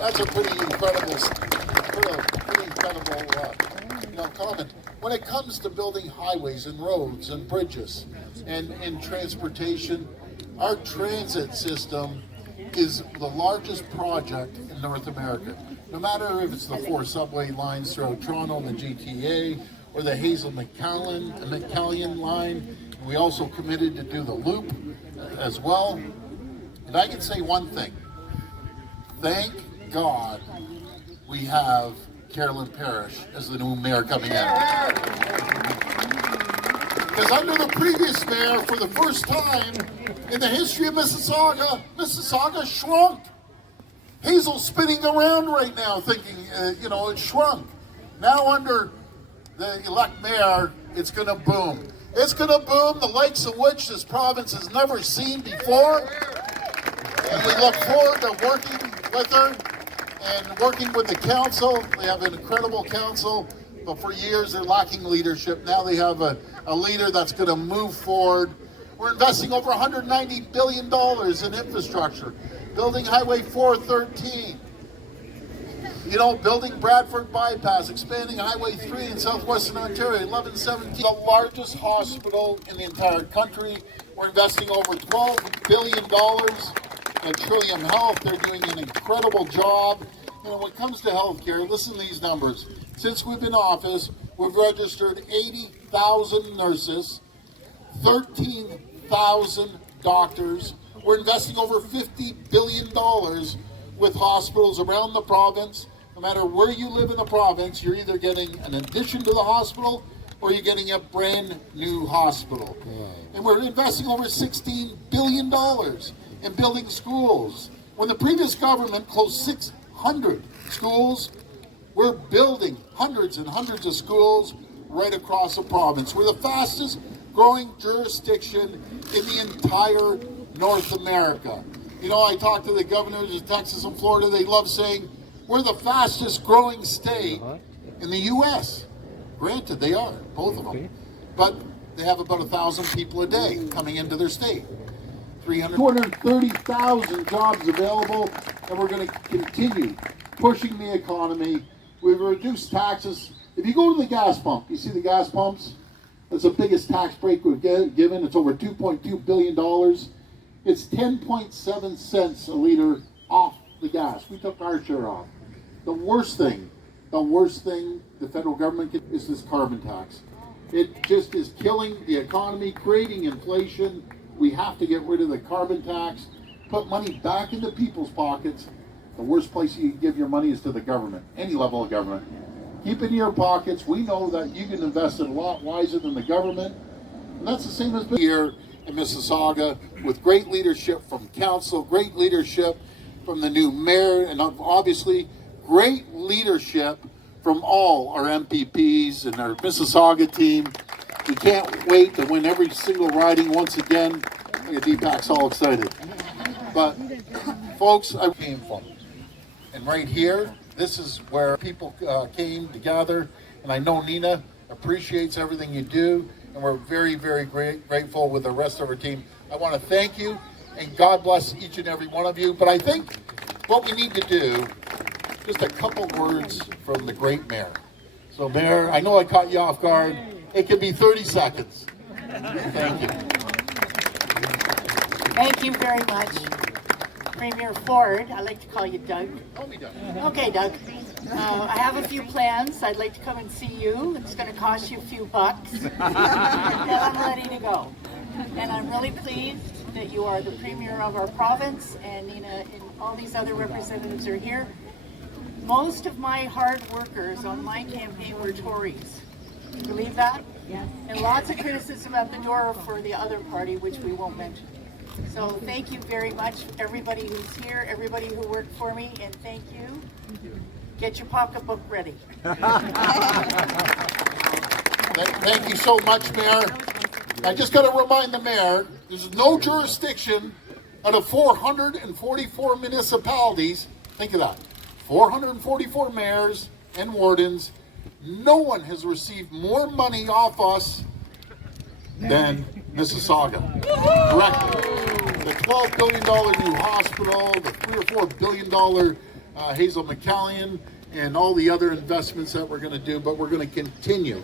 That's a pretty incredible comment. When it comes to building highways and roads and bridges and transportation, our transit system is the largest project in North America. No matter if it's the 4 subway lines throughout Toronto and the GTA, or the Hazel-McCallion line. We also committed to do the loop as well. And I can say one thing. Thank God we have Carolyn Parrish as the new mayor coming in. Because under the previous mayor, for the first time in the history of Mississauga, Mississauga shrunk. Hazel's spinning around right now thinking, it shrunk. Now under the elect mayor, it's going to boom. It's going to boom, the likes of which this province has never seen before. And we look forward to working with her and working with the council. They have an incredible council, but for years they're lacking leadership. Now they have a leader that's going to move forward. We're investing over $190 billion in infrastructure, building Highway 413, building Bradford Bypass, expanding Highway 3 in southwestern Ontario, 1117, the largest hospital in the entire country. We're investing over $12 billion in Trillium Health. They're doing an incredible job. When it comes to healthcare, listen to these numbers. Since we've been in office, we've registered 80,000 nurses, 13,000 doctors. We're investing over $50 billion with hospitals around the province. No matter where you live in the province, you're either getting an addition to the hospital or you're getting a brand new hospital. And we're investing over $16 billion in building schools. When the previous government closed 600 schools, we're building hundreds and hundreds of schools right across the province. We're the fastest growing jurisdiction in the entire North America. I talk to the governors of Texas and Florida. They love saying we're the fastest growing state in the U.S. Granted, they are, both of them. But they have about 1,000 people a day coming into their state. 230,000 jobs available, and we're going to continue pushing the economy. We've reduced taxes. If you go to the gas pump, you see the gas pumps? That's the biggest tax break we've given. It's over $2.2 billion. It's 10.7 cents a liter off the gas. We took our share off. The worst thing the federal government can is this carbon tax. It just is killing the economy, creating inflation. We have to get rid of the carbon tax, put money back into people's pockets. The worst place you can give your money is to the government, any level of government. Keep it in your pockets. We know that you can invest it a lot wiser than the government. And that's the same as here in Mississauga, with great leadership from council, great leadership from the new mayor, and obviously great leadership from all our MPPs and our Mississauga team. We can't wait to win every single riding once again. Deepak's all excited. But folks, I came from. And right here, this is where people came together. And I know Nina appreciates everything you do. And we're very, very grateful with the rest of our team. I want to thank you, and God bless each and every one of you. But I think what we need to do, just a couple words from the great mayor. So Mayor, I know I caught you off guard. It could be 30 seconds. Thank you. Thank you very much, Premier Ford. I like to call you Doug. Call me Doug. Okay, Doug. I have a few plans. I'd like to come and see you. It's going to cost you a few bucks. Then I'm ready to go. And I'm really pleased that you are the Premier of our province, and Nina and all these other representatives are here. Most of my hard workers on my campaign were Tories. Can you believe that? Yes. And lots of criticism at the door for the other party, which we won't mention. So thank you very much, everybody who's here, everybody who worked for me, and thank you. Get your pocketbook ready. Thank you so much, Mayor. I just got to remind the Mayor, there's no jurisdiction out of 444 municipalities. Think of that. 444 mayors and wardens. No one has received more money off us than Mississauga. Correct. The $12 billion new hospital, the $3 or $4 billion Hazel McCallion, and all the other investments that we're going to do, but we're going to continue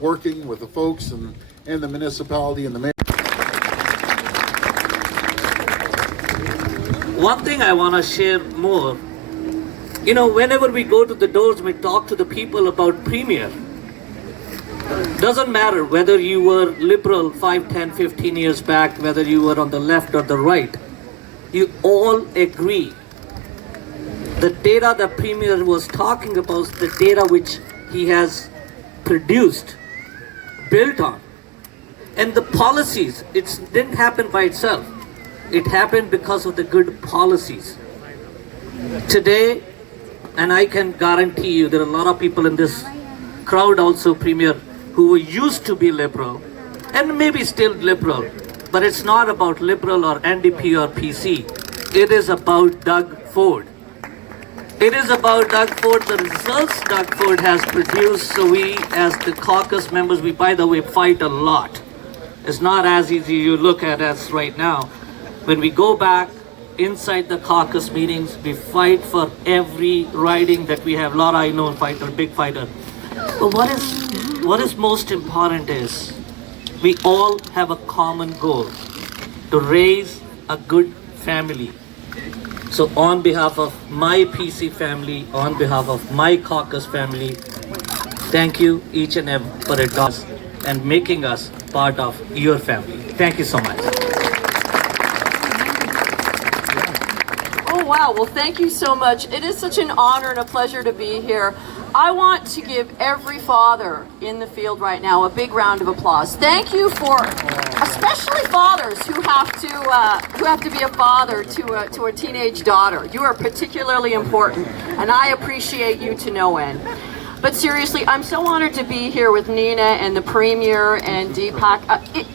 working with the folks and the municipality and the mayor. One thing I want to share more, you know, whenever we go to the doors, we talk to the people about Premier. Doesn't matter whether you were liberal 5, 10, 15 years back, whether you were on the left or the right, you all agree. The data that Premier was talking about, the data which he has produced, built on. And the policies, it didn't happen by itself. It happened because of the good policies. Today, and I can guarantee you, there are a lot of people in this crowd also, Premier, who used to be liberal, and maybe still liberal, but it's not about liberal or NDP or PC. It is about Doug Ford. It is about Doug Ford, the results Doug Ford has produced. So we, as the caucus members, we, by the way, fight a lot. It's not as easy you look at us right now. When we go back inside the caucus meetings, we fight for every riding that we have. Laura, I know, fighter, big fighter. But what is most important is we all have a common goal to raise a good family. So on behalf of my PC family, on behalf of my caucus family, thank you each and every for it and making us part of your family. Thank you so much. Oh wow, well thank you so much. It is such an honor and a pleasure to be here. I want to give every father in the field right now a big round of applause. Thank you for, especially fathers who have to be a father to a teenage daughter. You are particularly important, and I appreciate you to no end. But seriously, I'm so honored to be here with Nina and the Premier and Deepak.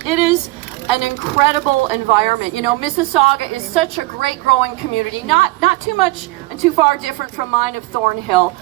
It is an incredible environment. You know, Mississauga is such a great growing community, not too much and too far different from mine of Thornhill,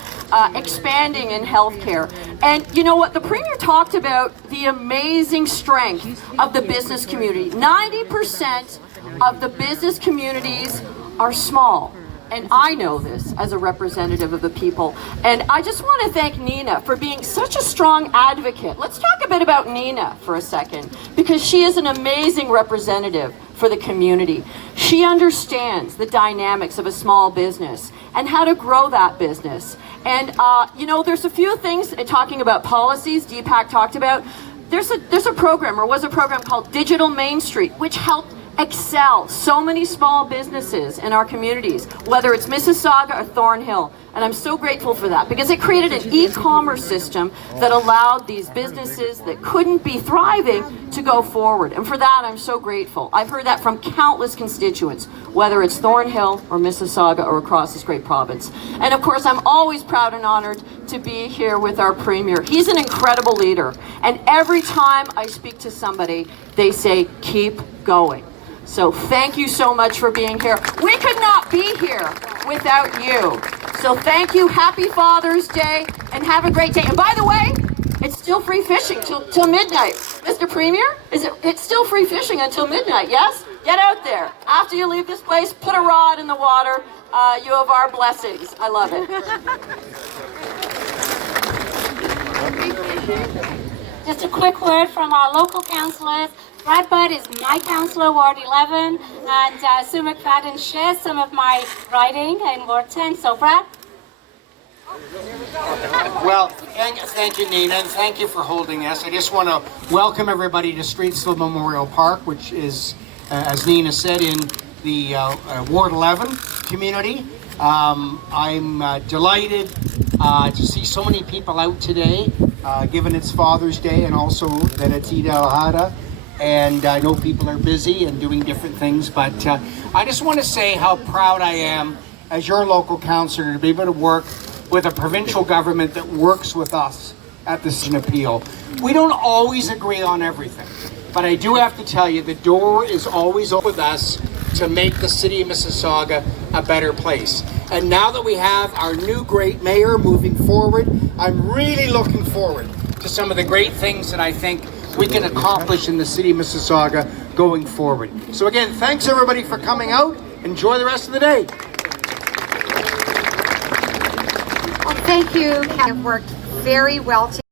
expanding in healthcare. And you know what, the Premier talked about the amazing strength of the business community. 90% of the business communities are small. And I know this as a representative of the people. And I just want to thank Nina for being such a strong advocate. Let's talk a bit about Nina for a second, because she is an amazing representative for the community. She understands the dynamics of a small business and how to grow that business. And you know, there's a few things talking about policies Deepak talked about. There's a program, or was a program called Digital Main Street, which helped excel so many small businesses in our communities, whether it's Mississauga or Thornhill. And I'm so grateful for that, because it created an e-commerce system that allowed these businesses that couldn't be thriving to go forward. And for that, I'm so grateful. I've heard that from countless constituents, whether it's Thornhill or Mississauga or across this great province. And of course, I'm always proud and honored to be here with our Premier. He's an incredible leader. And every time I speak to somebody, they say, keep going. So thank you so much for being here. We could not be here without you. So thank you. Happy Father's Day, and have a great day. And by the way, it's still free fishing till midnight. Mr. Premier, it's still free fishing until midnight, yes? Get out there. After you leave this place, put a rod in the water. You have our blessings. I love it. Just a quick word from our local councillors. Brad Budd is my councillor, Ward 11, and Sue McFadden shares some of my riding in Ward 10. So, Brad? Well, thank you, Nina, and thank you for holding this. I just want to welcome everybody to Streetsville Memorial Park, which is, as Nina said, in the Ward 11 community. I'm delighted to see so many people out today, given it's Father's Day and also that it's Eid al-Adha. And I know people are busy and doing different things, but I just want to say how proud I am as your local councillor to be able to work with a provincial government that works with us at the Citizen Appeal. We don't always agree on everything, but I do have to tell you the door is always open with us to make the city of Mississauga a better place. And now that we have our new great mayor moving forward, I'm really looking forward to some of the great things that I think we can accomplish in the city of Mississauga going forward. So again, thanks everybody for coming out. Enjoy the rest of the day. Thank you. We have worked very well together.